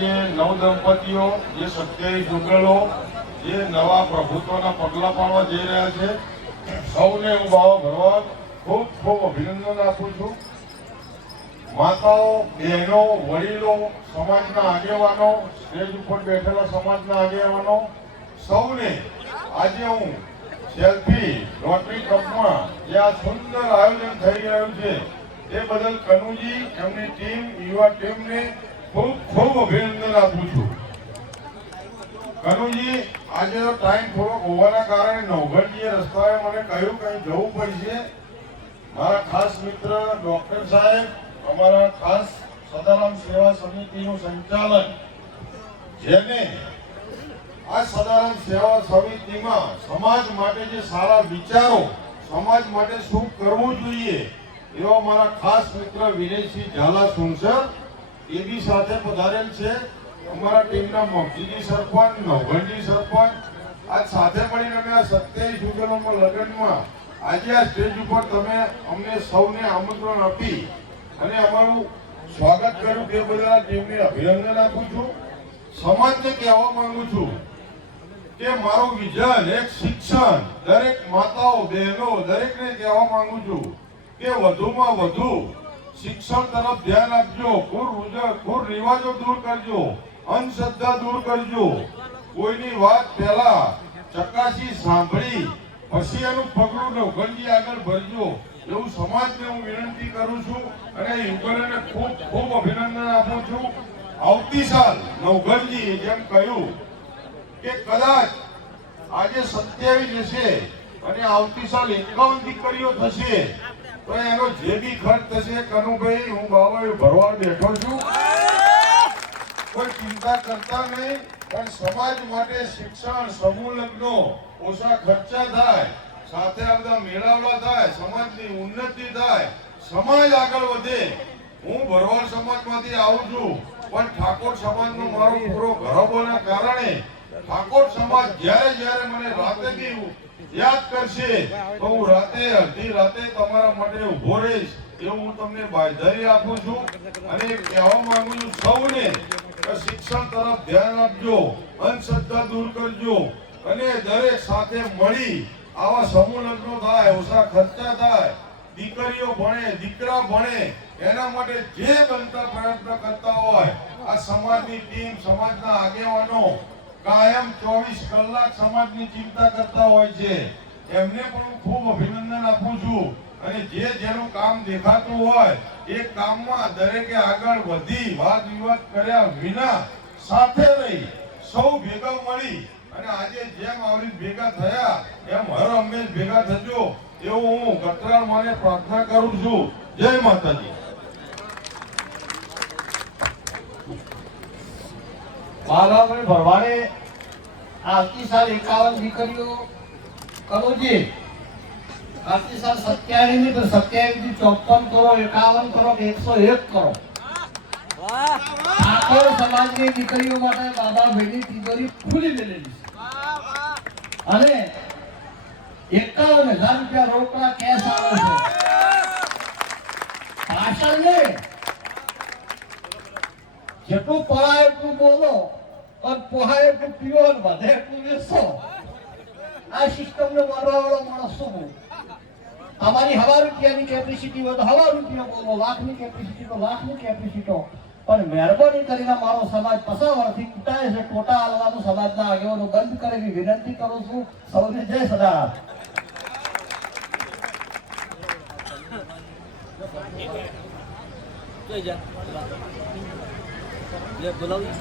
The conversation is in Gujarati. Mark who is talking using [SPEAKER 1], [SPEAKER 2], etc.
[SPEAKER 1] જે નવ દંપતીઓ જે સત્યાવીસ જુગલો જે નવા પ્રભુત્વના પગલા પાડવા જઈ રહ્યા છે. સૌને હું બાવા ભરવાડ ખૂબ ખૂબ અભિનંદન આપું છું. માતાઓ, બહેનો, વડીલો, સમાજના આગેવાનો, સ્ટેજ ઉપર બેઠેલા સમાજના આગેવાનો, સૌને આજે હું સેલ્ફી રોટરી કપમાં જે આ સુંદર આયોજન થઈ રહ્યું છે તે બદલ કનુજી, એમની ટીમ, યુવા ટીમને ખૂબ ખૂબ અભિનંદન આપું છું. કનુજી, આજે ટાઈમ થોડોક હોવાના કારણે નવઘણજીએ રસ્તાએ મને કહ્યું કઈ જવું પડશે. મારા ખાસ મિત્ર ડોક્ટર સાહેબ, અમારા ખાસ સદારામ સેવા સમિતિનું સંચાલન જેને આ સદારામ સેવા સમિતિમાં સમાજ માટે જે સારા વિચારો, સમાજ માટે શું કરવું જોઈએ, એવા મારા ખાસ મિત્ર વિનયસિંહ ઝાલા સુનસર એ બી સાથે પધારેલ છે. અમારા ટીમના મોકજીજી સરપંચ નવઘણજી સરપંચ આજ સાથે મળીને અમે આ સત્યાવીસ જુગલોમાં લગ્નમાં આજે આ સ્ટેજ ઉપર તમે અમને સૌને આમંત્રણ આપી અને અમારું સ્વાગત કર્યું તે બદલ ટીમને અભિનંદન આપું છું. સમાજને કહેવા માંગુ છું કે મારું વિઝન એક શિક્ષણ, દરેક માતાઓ, બહેનો, દરેકને કહેવા માંગુ છું કે વધુમાં વધુ શિક્ષણ તરફ ધ્યાન આપજો. કુર રિવાજો દૂર કરજો. અંધશ્રદ્ધા દૂર કરજો. કોઈની વાત પહેલા ચકાસી સાંભળી, પછી એનું પગલું નવઘણજી આગળ ભરજો. એવું સમાજને હું વિનંતી કરું છું અને યુગલને ખૂબ ખૂબ અભિનંદન આપું છું. આવતી સાલ નવઘણજી જેમ કહ્યું કે કદાચ આજે સત્યાવીસ હશે અને આવતી સાલ એકાવન દીકરીઓ થશે. તો એનો જે બી ખર્ચ થશે, કનુભાઈ, હું બાબા ભરવા બેઠો છું. કોઈ ચિંતા કરતા નહીં, પણ સમાજ માટે શિક્ષણ સમૂહ લગ્નો ઓછા ખર્ચા થાય, સાથે આ બધા મેળાવડા થાય, સમાજની ઉન્નતિ થાય, સમાજ આગળ વધે. હું ભરવાડ સમાજમાંથી આવું છું, પણ ઠાકોર સમાજનો મારો પૂરો ઘરોબોના કારણે ઠાકોર સમાજ જ્યારે જ્યારે મને રાતે બી યાદ કરશે તો હું રાતે, અડધી રાતે તમારા માટે ઊભો રહીશ. એવું હું તમને બાંયધરી આપું છું અને કહેવા માંગુ છું સૌને કે શિક્ષણ તરફ ધ્યાન આપજો, અંધશ્રદ્ધા દૂર કરજો અને દરેક સાથે મળી આવા સમૂહ લગ્નો થાય, ઓછા ખર્ચા થાય, દીકરીઓ ભણે, દીકરા ભણે, એના માટે જે બનતા પ્રયત્ન કરતા હોય, આ સમાજની ટીમ, સમાજના આગેવાનો કાયમ ચોવીસ કલાક સમાજની ચિંતા કરતા હોય છે. એમને પણ હું ખૂબ અભિનંદન આપું છું. અને જે જેનું કામ દેખાતું હોય, એ કામમાં દરેકે આગળ વધી વાદ વિવાદ કર્યા વિના સાથે રહી સૌ ભેગા મળી. અને આજે જેમ આવરી ભેગા થયા, એમ હર હંમેશ ભેગા થજો. એવું હું કતરાળ મને પ્રાર્થના કરું છું. જય માતાજી.
[SPEAKER 2] બાબાભાઈ ભરવાડે આવતી સાલ એકાવન દીકરીઓ કરોજી આવતી સાલ સત્યાવીસની તો સત્યાવીસથી ચોપન કરો એકાવન કરો કે એકસો એક કરો. આખો સમાજની દીકરીઓ માટે બાબા ભાઈની તિજોરી ખુલી મેલેલી છે. અને એકાવન હજાર રૂપિયા રોકડા કેશ આવે છે ભાષણ ને જેટલું પડાય એટલું બોલો અને પોહાય એટલું પીવો અને વધે એટલું વેચો. આ મારવા વાળો માણસ શું બોલે? તમારી હવા રૂપિયાની કેપેસિટી હોય તો હવા રૂપિયા બોલો લાખની કેપેસિટી તો લાખની કેપેસિટી પણ મહેરબાની કરીને મારો સમાજ પસાવરથી કૂટાય છે, ટોટા હાલવાનું સમાજના આગેવાનો બંધ કરે એવી વિનંતી કરું છું. સૌને જય સદા
[SPEAKER 3] બોલાવી Ja, belangrijk.